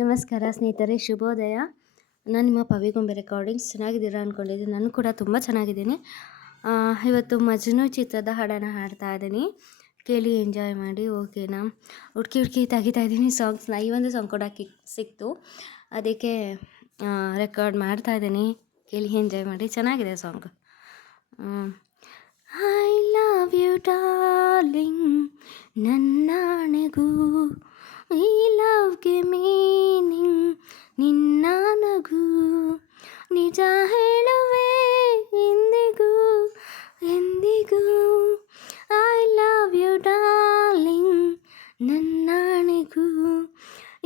ನಮಸ್ಕಾರ ಸ್ನೇಹಿತರೆ, ಶುಭೋದಯ. ನಾನು ನಿಮ್ಮ ಪವಿಗೊಂಬೆ ರೆಕಾರ್ಡಿಂಗ್ಸ್. ಚೆನ್ನಾಗಿದ್ದೀರಾ ಅಂದ್ಕೊಂಡಿದ್ದೀನಿ. ನಾನು ಕೂಡ ತುಂಬ ಚೆನ್ನಾಗಿದ್ದೀನಿ. ಇವತ್ತು ಮಜ್ನು ಚಿತ್ರದ ಹಾಡನ್ನು ಹಾಡ್ತಾ ಇದ್ದೀನಿ, ಕೇಳಿ ಎಂಜಾಯ್ ಮಾಡಿ. ಓಕೆನಾ? ಹುಡುಕಿ ತೆಗಿತಾ ಇದ್ದೀನಿ ಸಾಂಗ್ಸ್ನ. ಈ ಒಂದು ಸಾಂಗ್ ಕೂಡ ಸಿಕ್ತು, ಅದಕ್ಕೆ ರೆಕಾರ್ಡ್ ಮಾಡ್ತಾ ಇದ್ದೀನಿ. ಕೇಳಿ ಎಂಜಾಯ್ ಮಾಡಿ, ಚೆನ್ನಾಗಿದೆ song. I love you darling, ನನ್ನಾಣೆಗೂ ಈ ಲವ್ಗೆ ಮೀನಿಂಗ್ ನಿನ್ನ ನಗು. ನಿಜ ಹೇಳುವೆ ಎಂದಿಗೂ ಎಂದಿಗೂ. ಐ ಲವ್ ಯು ಡಾರ್ಲಿಂಗ್, ನನ್ನಾಣೆಗೂ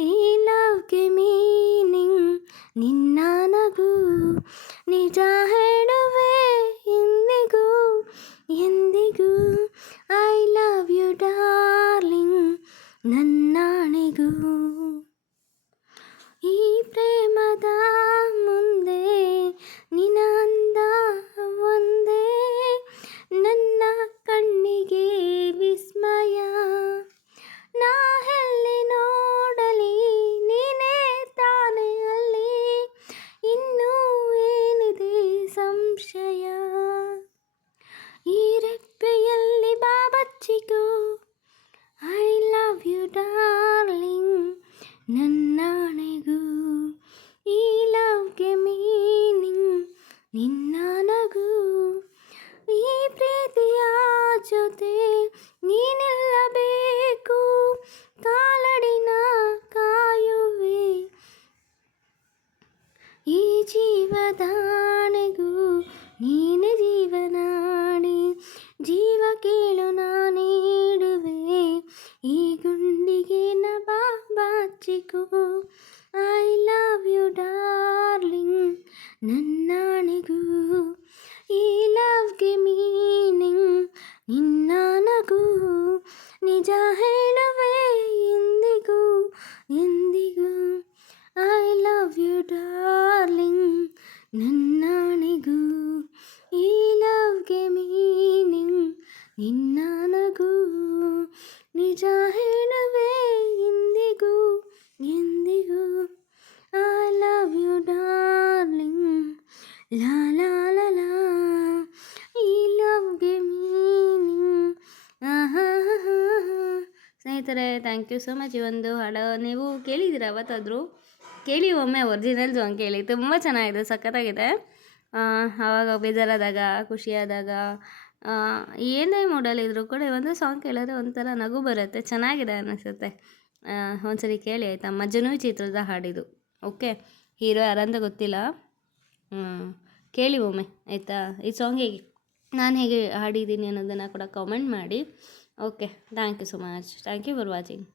ಈ ಲವ್ಗೆ ಮೀನಿಂಗ್ ನಿನ್ನ ನಗು. ನಿಜ ಹೇಳುವೆ ಎಂದಿಗೂ ಎಂದಿಗೂ. ಐ ಲವ್ ಯು ಡಾರ್ಲಿಂಗ್, ನನ್ನಾಣೆಗೂ. ಈ ಪ್ರೇಮದ ಮುಂದೆ ನಿನ್ನ ಅಂದ ಒಂದೇ, ನನ್ನ ಕಣ್ಣಿಗೆ ವಿಸ್ಮಯ. ನಾ ಎಲ್ಲಿ ನೋಡಲಿ ನೀನೇ ತಾನೇ ಅಲ್ಲಿ, ಇನ್ನೂ ಏನಿದೆ ಸಂಶಯ. ಈ ರೆಪ್ಪೆಯಲ್ಲಿ ಬಾಬಚ್ಚಿಗೂ ಐ ಲವ್ ಯು ಡಾರ್ಲಿಂಗ್, ನನ್ನಾಣೆಗೂ ಈ ಲವ್ಗೆ ಮೀನಿಂಗ್ ನಿನ್ನ ನಗು. ಈ ಪ್ರೀತಿಯ ಜೊತೆ ನೀನಿಲ್ಲಬೇಕು, ಕಾಲಡಿನ ಕಾಯುವೆ ಈ ಜೀವದಾಣೆಗೂ. ನೀನೆ ಜೀವನಾಡಿ, ಜೀವ ಕೇಳು ನಾನಿಡುವೆ ಈ ಗುಂಡಿಗೆ ಬಾಚಿಕೋ. ಐ ಲವ್ ಯು ಡಾರ್ಲಿಂಗ್, ನನ್ನಾಣೆಗೂ ಈ ಲವ್ಗೆ ಮೀನಿಂಗ್ ನಿನ್ನ ನಗು. ನಿಜ ಹೇಳುವೆ ಎಂದಿಗೂ ಎಂದಿಗೂ. ಐ ಲವ್ ಯು ಡಾರ್ಲಿಂಗ್, ನನ್ನಾಣೆಗೂ ಈ ಲವ್ಗೆ ಮೀನಿಂಗ್ ನಿನ್ನ ನಗು. ನಿಜ ಹೇಳುವೆ ಎಂದಿಗೂ ಎಂದಿಗೂ. ಐ ಲವ್ ಯು ಡಾರ್ಲಿಂಗ್, ಲಾ ಲಾ ಲಾ ಲಾ. ಈ ಲವ್ಗೆ ಮೀನಿಂಗ್. ಸ್ನೇಹಿತರೆ, ಥ್ಯಾಂಕ್ ಯು ಸೊ ಮಚ್. ಈ ಒಂದು ಹಾಡು ನೀವು ಕೇಳಿದ್ದೀರ ಅವತ್ತಾದರೂ? ಕೇಳಿ ಒಮ್ಮೆ, ಒರಿಜಿನಲ್ ಸಾಂಗ್ ಕೇಳಿ, ತುಂಬ ಚೆನ್ನಾಗಿದೆ, ಸಖತ್ತಾಗಿದೆ. ಆವಾಗ ಬೇಜಾರಾದಾಗ, ಖುಷಿಯಾದಾಗ, ಏನೇ ಮೂಡಲ್ಲಿದ್ದರೂ ಕೂಡ ಒಂದು ಸಾಂಗ್ ಕೇಳಿದ್ರೆ ಒಂಥರ ನಗು ಬರುತ್ತೆ, ಚೆನ್ನಾಗಿದೆ ಅನ್ನಿಸುತ್ತೆ. ಒಂದ್ಸರಿ ಕೇಳಿ ಆಯಿತಾ? ಮಜ್ನು ಚಿತ್ರದ ಹಾಡಿದು. ಓಕೆ, ಹೀರೋ ಯಾರಂತ ಗೊತ್ತಿಲ್ಲ, ಕೇಳಿ ಒಮ್ಮೆ ಆಯಿತಾ? ಈ ಸಾಂಗ್ ಹೇಗೆ, ನಾನು ಹೇಗೆ ಹಾಡಿದ್ದೀನಿ ಅನ್ನೋದನ್ನು ಕೂಡ ಕಾಮೆಂಟ್ ಮಾಡಿ. Okay, thank you so much. Thank you for watching.